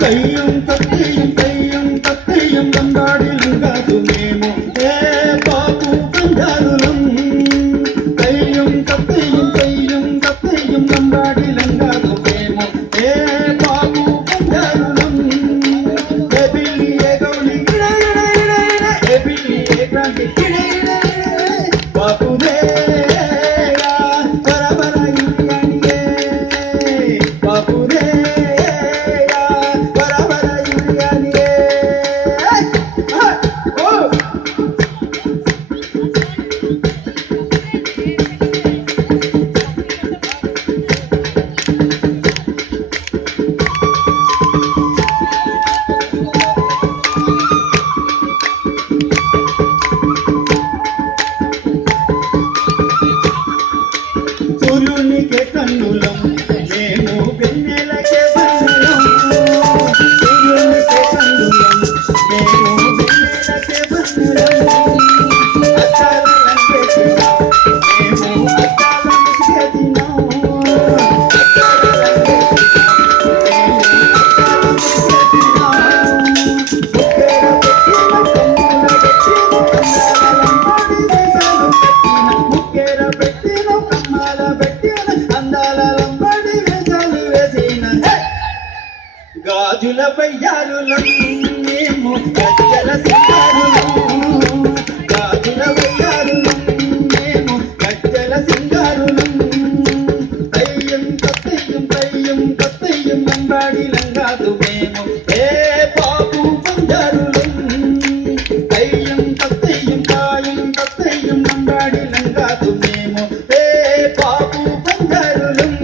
కయ్యం కత్తయ్యం బంగాడిలం కాదు మేము ఏ బాబు బంగారులం కయ్యం కత్తయ్యం బంగాడిలం కాదు మేము ఏ బాబు బంగారులం ఏ బిల్లి ఏ గౌలి ఏ బిల్లి ఏ క్రాంతి బాబుదే బాబుదే సూర్యునికే కన్నులం మేము వెన్నెలకే బంధులం సూర్యునికే కన్నులం మేము వెన్నెలకే బంధులం అచ్చాలం చేసినా మేము అచ్చాలం చేసినా గాజుల వయ్యారులం మేము గజ్జల సింగారులం గాజుల వయ్యారులం మేము గజ్జల సింగారులం తయ్యం కత్తయ్యం లంబాడిలం కాదు మేము ఏ బాబు బంగారులం తయ్యం కత్తయ్యం లంబాడిలం కాదు మేము ఏ బాబు బంగారులం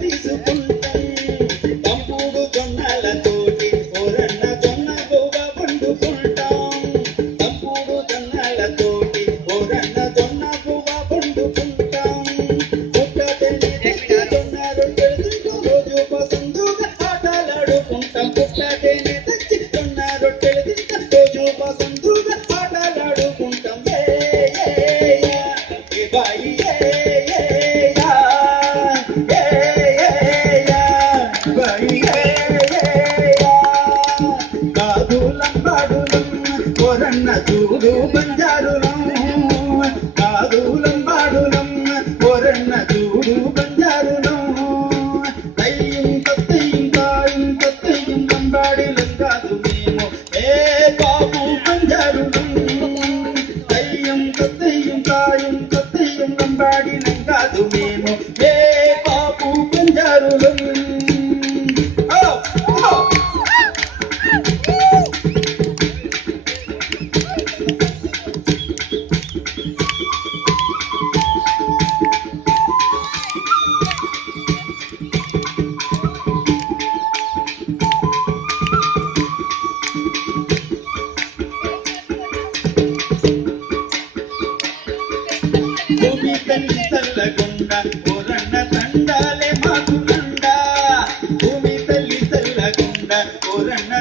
తీసుకుంటాం తంపుడు జొన్నలతోటి ఉంటాం పుట్టతేనే తెచ్చి కొన్న రొట్టెలు తింటాం రోజు పసందుగా ఆటలాడుకుంటాం ఏ బాయి కాదులం పాడులం కొరన్న చూడు బంజారులం కాదులం పాడులం కొరన్న చూడు బంజారులం తయ్యం తత్తయ్యం తాయం తత్తయ్యం లంబాడిలం కాదు మేము ఏ బాబు బంజారులం తయ్యం తత్తయ్యం తాయం తత్తయ్యం లంబాడిలం కాదు మేము ఏ బాబు బంజారులం భూమి తల్లి చల్లగుండ ఓరన్న తండాలే మాకు తండ భూమి తల్లి చల్లగుండ ఓరన్న